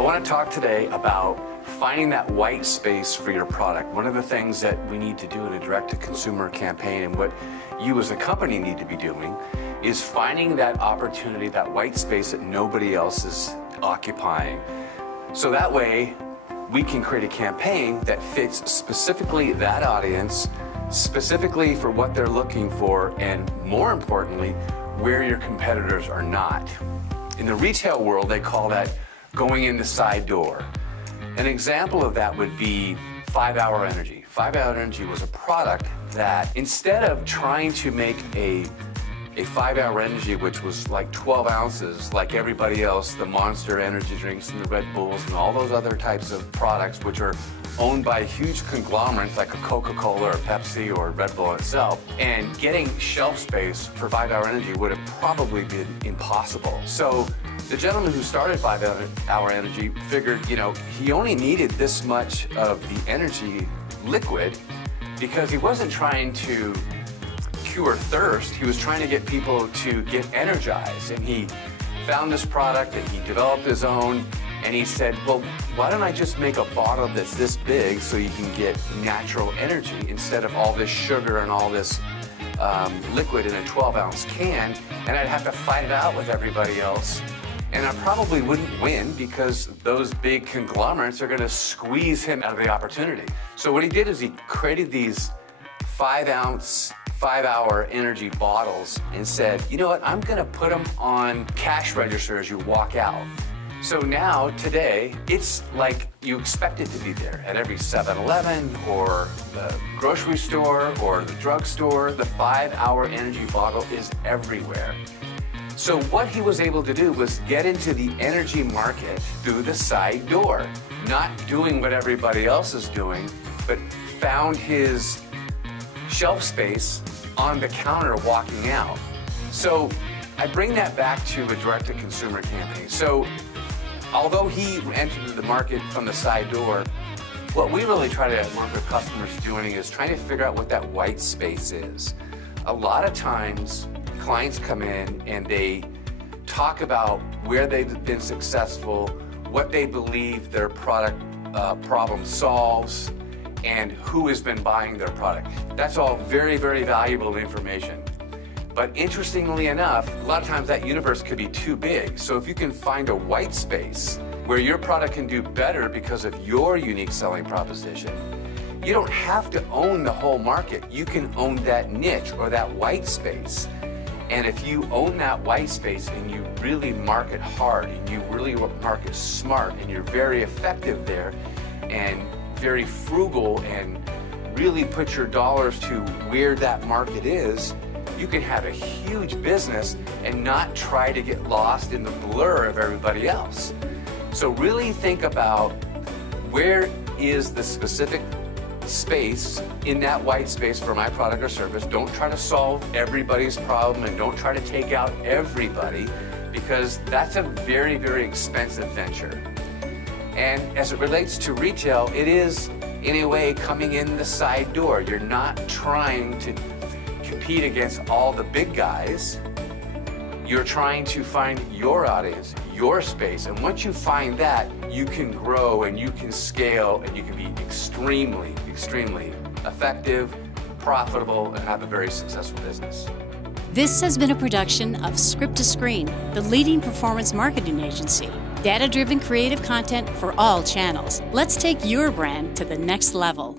I want to talk today about finding that white space for your product. One of the things that we need to do in a direct-to-consumer campaign, and what you as a company need to be doing, is finding that opportunity, that white space that nobody else is occupying. So that way, we can create a campaign that fits specifically that audience, specifically for what they're looking for, and more importantly, where your competitors are not. In the retail world, they call that going in the side door. An example of that would be 5-Hour Energy. 5-Hour Energy was a product that, instead of trying to make a 5-Hour Energy, which was like 12 ounces, like everybody else, the Monster energy drinks and the Red Bulls and all those other types of products, which are owned by huge conglomerates like a Coca-Cola or Pepsi or Red Bull itself, and getting shelf space for 5-Hour Energy would have probably been impossible. So the gentleman who started 5-Hour Energy figured, he only needed this much of the energy liquid because he wasn't trying to cure thirst. He was trying to get people to get energized. And he found this product and he developed his own. And he said, well, why don't I just make a bottle that's this big so you can get natural energy instead of all this sugar and all this liquid in a 12-ounce can, and I'd have to fight it out with everybody else. And I probably wouldn't win because those big conglomerates are going to squeeze him out of the opportunity. So what he did is he created these 5-ounce 5-Hour Energy bottles and said, you know what, I'm going to put them on cash register as you walk out. So now, today, it's like you expect it to be there at every 7-Eleven or the grocery store or the drugstore. The 5-Hour Energy bottle is everywhere. So what he was able to do was get into the energy market through the side door, not doing what everybody else is doing, but found his shelf space on the counter walking out. So I bring that back to a direct-to-consumer campaign. So although he entered the market from the side door, what we really try to work with customers doing is trying to figure out what that white space is. A lot of times, clients come in and they talk about where they've been successful, what they believe their product problem solves, and who has been buying their product. That's all very, very valuable information. But interestingly enough, a lot of times that universe could be too big. So if you can find a white space where your product can do better because of your unique selling proposition, you don't have to own the whole market. You can own that niche or that white space. And if you own that white space and you really market hard and you really market smart and you're very effective there and very frugal and really put your dollars to where that market is, you can have a huge business and not try to get lost in the blur of everybody else. So really think about where is the specific space in that white space for my product or service. Don't try to solve everybody's problem and don't try to take out everybody, because that's a very, very expensive venture. And as it relates to retail, it is in a way coming in the side door. You're not trying to compete against all the big guys. You're trying to find your audience, your space, and once you find that, you can grow and you can scale and you can be extremely, extremely effective, profitable, and have a very successful business. This has been a production of Script to Screen, the leading performance marketing agency. Data-driven creative content for all channels. Let's take your brand to the next level.